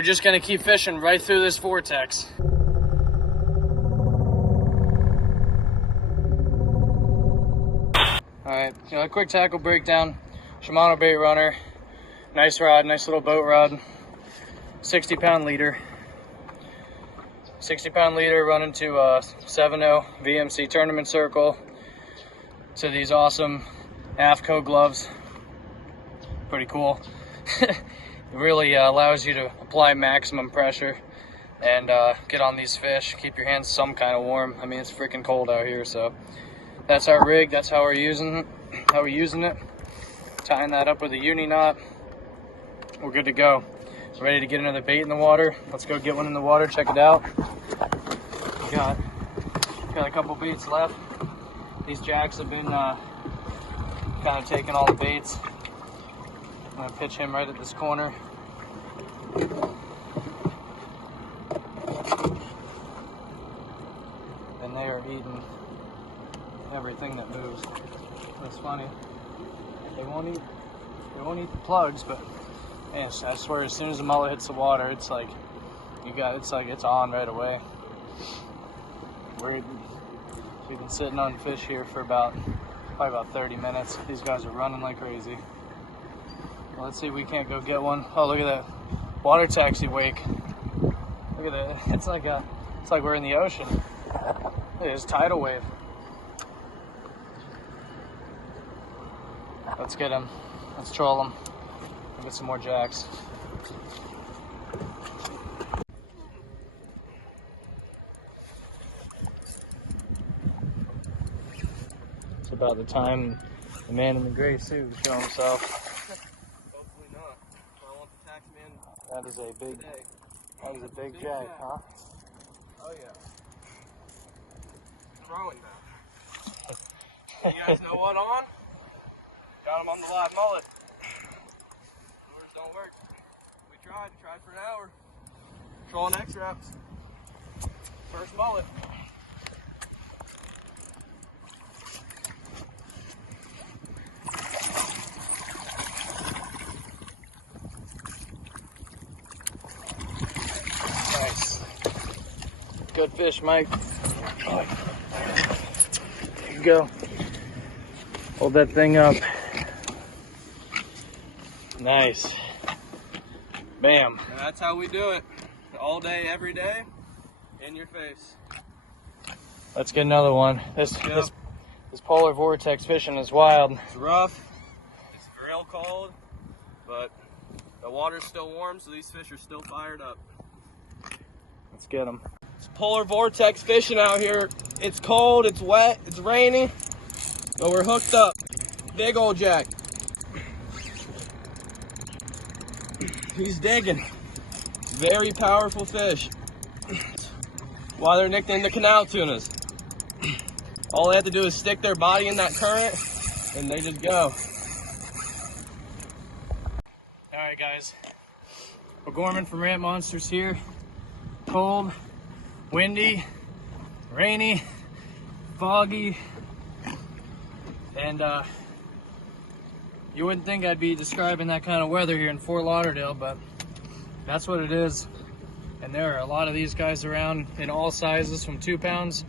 we're just gonna keep fishing right through this vortex. Alright, a quick tackle breakdown. Shimano bait runner. Nice rod, nice little boat rod. 60-pound leader. 60-pound leader running to 7.0 VMC tournament circle. To these awesome AFCO gloves. Pretty cool. It really allows you to apply maximum pressure and get on these fish. Keep your hands some kind of warm. I mean, it's freaking cold out here, so that's our rig. That's how we're using it. Tying that up with a uni knot. We're good to go. Ready to get another bait in the water. Let's go get one in the water. Check it out. We got a couple baits left. These jacks have been kind of taking all the baits. I'm gonna pitch him right at this corner. And they are eating everything that moves. That's funny. They won't eat the plugs, but man, I swear as soon as the mullet hits the water, it's like it's on right away. We've been sitting on fish here for probably about 30 minutes. These guys are running like crazy. Well, let's see if we can't go get one. Oh, look at that water taxi wake. Look at that. It's like we're in the ocean. Look at this tidal wave. Let's get him. Let's troll him. We'll get some more jacks. It's about the time the man in the gray suit will show himself. Hopefully not. I want the tax man. That is a big jack, huh? Oh yeah. Throwing now. You guys know what on? Got him on the live mullet. Lures don't work. We tried for an hour. Trolling X-Wraps. First mullet. Nice. Good fish, Mike. There you go. Hold that thing up. Nice. Bam. And that's how we do it. All day, every day. In your face. Let's get another one. This polar vortex fishing is wild. It's rough. It's real cold. But the water's still warm, so these fish are still fired up. Let's get them. It's polar vortex fishing out here. It's cold, it's wet, it's rainy, but we're hooked up. Big old jack. He's digging. Very powerful fish. Why they're nicknamed the canal tunas. All they have to do is stick their body in that current, and they just go. All right, guys. O'Gorman from Ramp Monsters here. Cold, windy, rainy, foggy, and you wouldn't think I'd be describing that kind of weather here in Fort Lauderdale, but that's what it is. And there are a lot of these guys around in all sizes, from 2 pounds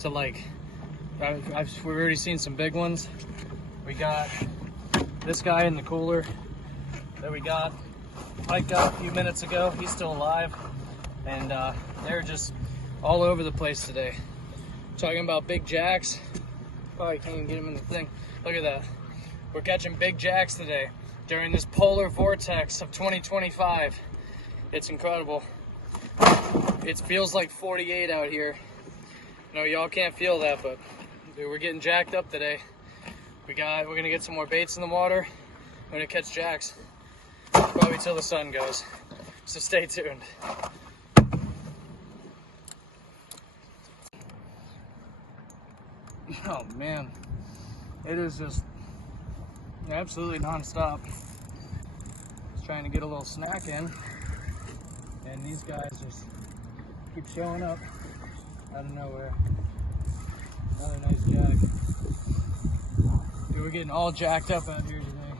to we've already seen some big ones. We got this guy in the cooler that we got hiked out a few minutes ago. He's still alive, and they're just all over the place today. Talking about big jacks. Probably can't even get him in the thing. Look at that. We're catching big jacks today during this polar vortex of 2025. It's incredible. It feels like 48 out here. No, y'all can't feel that, but dude, we're getting jacked up today. We're gonna get some more baits in the water. We're gonna catch jacks probably till the sun goes. So stay tuned. Oh man, it is just absolutely non-stop. Just trying to get a little snack in, and these guys just keep showing up out of nowhere. Another nice jack. Dude, we're getting all jacked up out here today.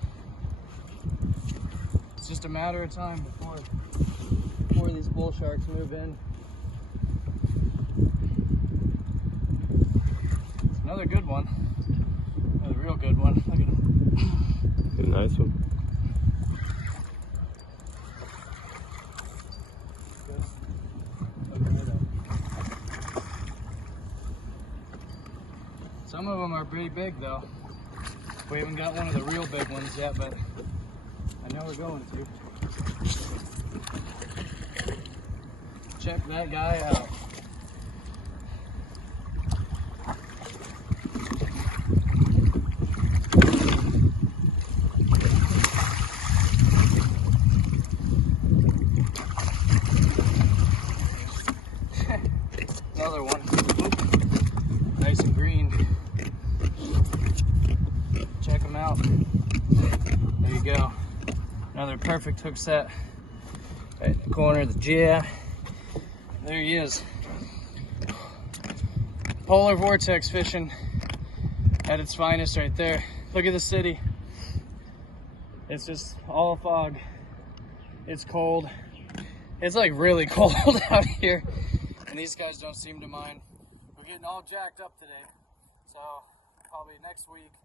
It's just a matter of time before bull sharks move in. Another good one. Another real good one. Look at him. A nice one. Some of them are pretty big though. We haven't got one of the real big ones yet, but I know we're going to. Check that guy out. Another one. Nice and green. Check them out. There you go. Another perfect hook set. Right in the corner of the jib. There he is. Polar Vortex fishing at its finest right there. Look at the city. It's just all fog. It's cold. It's like really cold out here. And these guys don't seem to mind. We're getting all jacked up today. So probably next week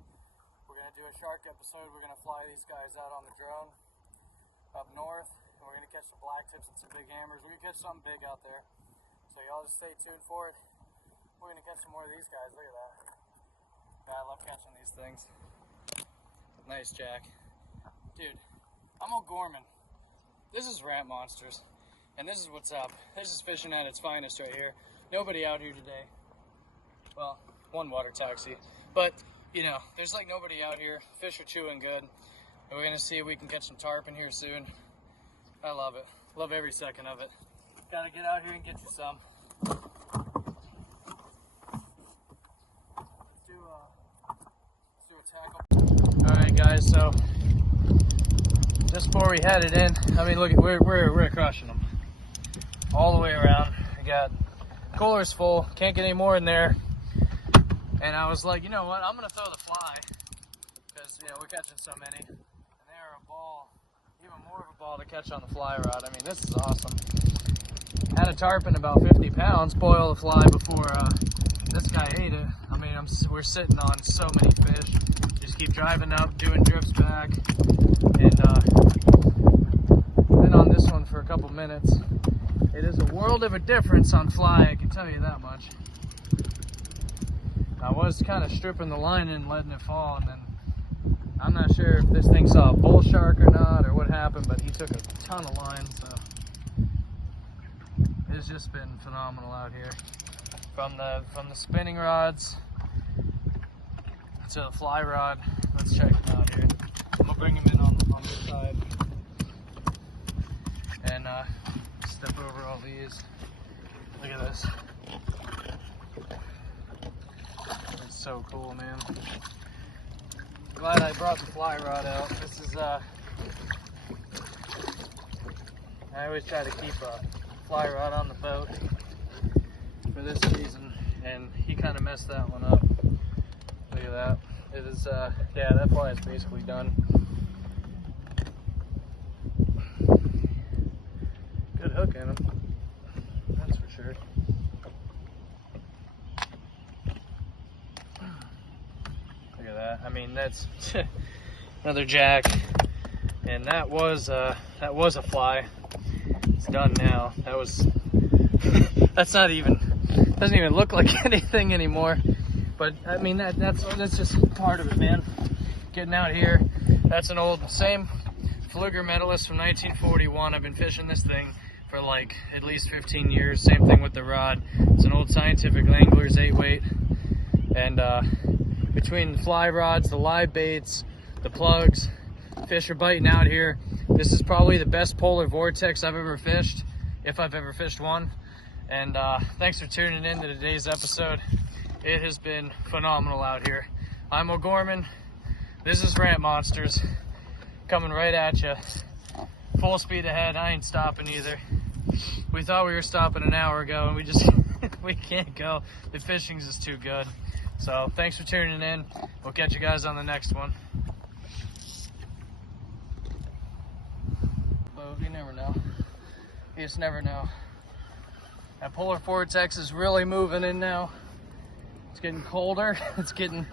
we're gonna do a shark episode. We're gonna fly these guys out on the drone up north. And we're gonna catch some black tips and some big hammers. We're gonna catch something big out there. So y'all just stay tuned for it. We're gonna catch some more of these guys. Look at that. Man, I love catching these things. Nice jack. Dude, I'm O'Gorman. This is Rat Monsters. And this is what's up. This is fishing at its finest right here. Nobody out here today. Well, one water taxi. But, you know, there's like nobody out here. Fish are chewing good. And we're gonna see if we can catch some tarpon here soon. I love it. Love every second of it. Gotta get out here and get you some. Let's do a tackle. Alright guys, so just before we headed in, I mean look, we're crushing them. All the way around. We got coolers full, can't get any more in there. And I was like, you know what, I'm gonna throw the fly. Because, you know, we're catching so many. And they're a ball, even more of a ball to catch on the fly rod. I mean, this is awesome. Had a tarpon about 50 pounds, boil the fly before this guy ate it. I mean, we're sitting on so many fish. Just keep driving up, doing drips back. And been on this one for a couple minutes. It is a world of a difference on fly, I can tell you that much. I was kind of stripping the line and letting it fall, and then I'm not sure if this thing saw a bull shark or not, or what happened, but he took a ton of line, so it's just been phenomenal out here. From the spinning rods to the fly rod. Let's check them out here. I'm gonna bring him in on this side. And step over all these. Look at this. It's so cool, man. Glad I brought the fly rod out. This is I always try to keep a fly rod on the boat for this season, and he kind of messed that one up. Look at that. It is yeah, that fly is basically done. Good hook in him, that's for sure. Look at that. I mean, that's another jack, and that was a fly. It's done now. That was that's not even, doesn't even look like anything anymore. But I mean, that's just part of it, man. Getting out here. That's an old, same Fluger medalist from 1941. I've been fishing this thing for like at least 15 years. Same thing with the rod. It's an old Scientific Angler's 8-weight. And between the fly rods, the live baits, the plugs, fish are biting out here. This is probably the best Polar Vortex I've ever fished, if I've ever fished one. And thanks for tuning in to today's episode. It has been phenomenal out here. I'm O'Gorman. This is Rat Monsters, coming right at you. Full speed ahead. I ain't stopping either. We thought we were stopping an hour ago, and we just we can't go. The fishing's just too good. So thanks for tuning in. We'll catch you guys on the next one. But you never know. You just never know. That Polar Vortex is really moving in now. It's getting colder. It's gonna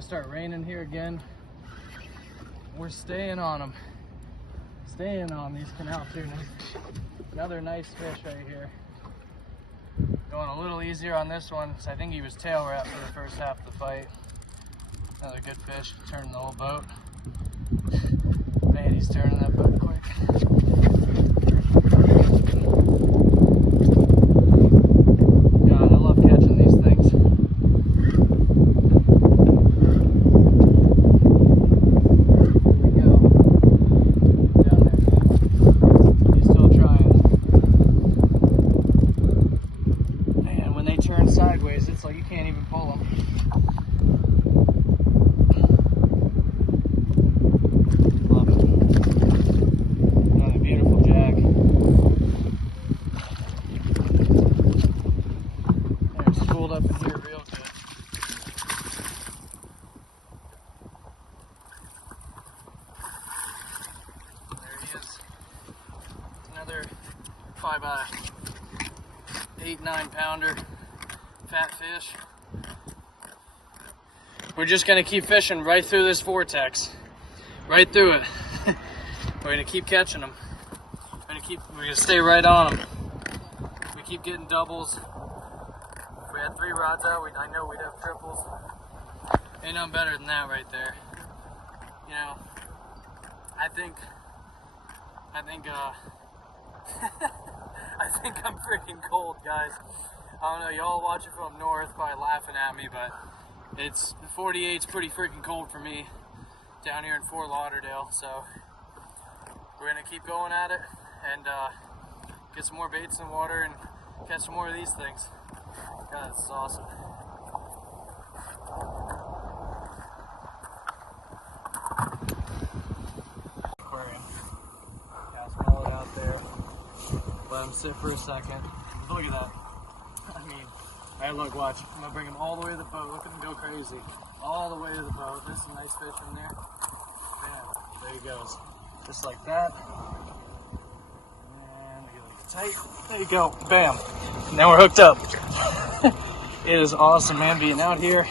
start raining here again. We're staying on them. Staying on these canal tuners. Another nice fish right here. Going a little easier on this one, so I think he was tail wrapped for the first half of the fight. Another good fish, turning the whole boat. Man, he's turning that boat quick. God, I love catching these things. Here we go. Down there. He's still trying. Man, when they turn sideways, it's like you can't even pull them. Up in here real good. There he is. Another 5 out of 8-9 pounder fat fish. We're just gonna keep fishing right through this vortex. Right through it. We're gonna keep catching them. We're gonna stay right on them. We keep getting doubles. If we had 3 rods out, I know we'd have triples. Ain't nothing better than that right there. You know, I think I think I'm freaking cold, guys. I don't know, y'all watching from north probably laughing at me, but it's 48's pretty freaking cold for me down here in Fort Lauderdale. So we're gonna keep going at it and get some more baits in the water and catch some more of these things. God, this is awesome. Aquarium. Cast mullet out there. Let him sit for a second. Look at that. I mean, hey, look, watch. I'm gonna bring him all the way to the boat. Look at him go crazy. All the way to the boat. There's some nice fish in there. Bam. There he goes. Just like that. And we get it tight. There you go. Bam. Now we're hooked up. It is awesome, man, being out here.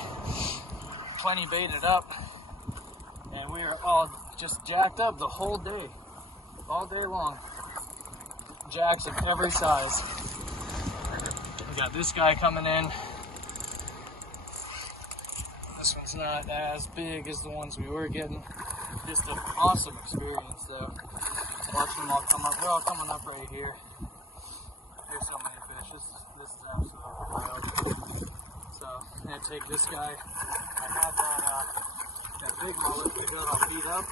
Plenty baited up. And we are all just jacked up the whole day. All day long. Jacks of every size. We got this guy coming in. This one's not as big as the ones we were getting. Just an awesome experience, though. Watching them all come up. They're all coming up right here. There's so many fish. This is absolutely wild. So I'm gonna take this guy. I had that big mullet that got all beat up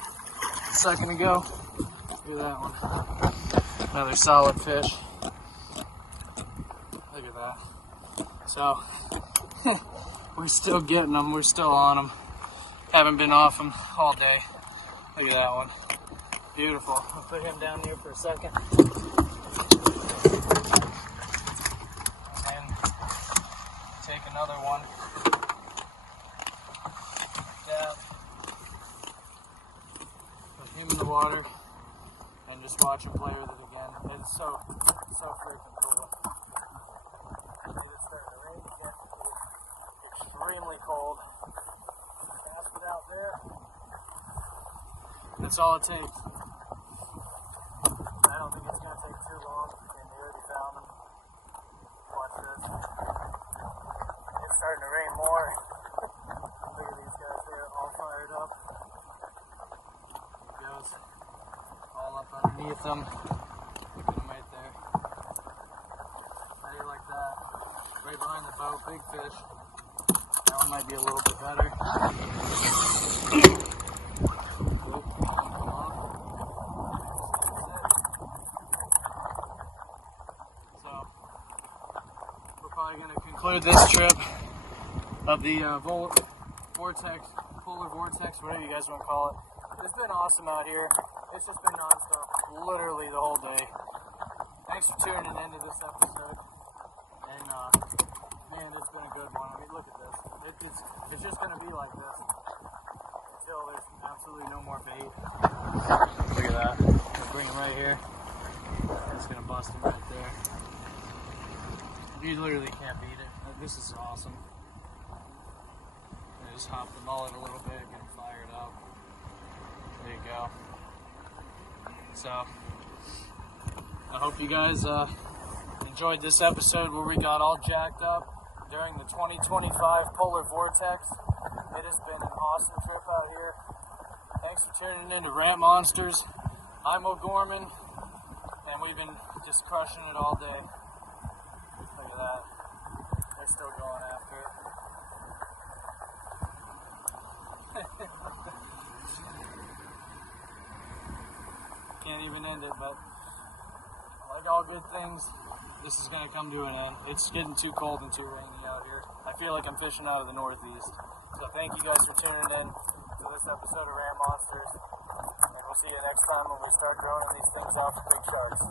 a second ago. Look at that one. Another solid fish. Look at that. So we're still getting them. We're still on them. Haven't been off them all day. Look at that one. Beautiful. I'll put him down here for a second. Take another one. That. Put him in the water and just watch him play with it again. It's so freaking cool. It's starting to rain again. It's extremely cold. Cast it out there. That's all it takes. I don't think it's going to take too long. And they already found them. Watch this. Starting to rain more. Look at these guys there, all fired up. There he goes. All up underneath them. Look at them right there. How do you like that? Right behind the boat, big fish. That one might be a little bit better. So, we're probably going to conclude this trip of the Vortex, Polar Vortex, whatever you guys want to call it. It's been awesome out here. It's just been non-stop, literally the whole day. Thanks for tuning into this episode. And, man, it's been a good one. I mean, look at this. It's just going to be like this until there's absolutely no more bait. Look at that. I'll bring him right here. That's gonna bust him right there. You literally can't beat it. This is awesome. I just hop the mullet a little bit, get him fired up. There you go. So, I hope you guys enjoyed this episode where we got all jacked up during the 2025 Polar Vortex. It has been an awesome trip out here. Thanks for tuning in to Ramp Monsters. I'm O'Gorman, and we've been just crushing it all day. Look at that. They're still going after it. Can't even end it, but like all good things, this is going to come to an end. It's getting too cold and too rainy out here. I feel like I'm fishing out of the Northeast. So thank you guys for tuning in to this episode of Ramp Monsters. And we'll see you next time when we start droning these things out for big sharks.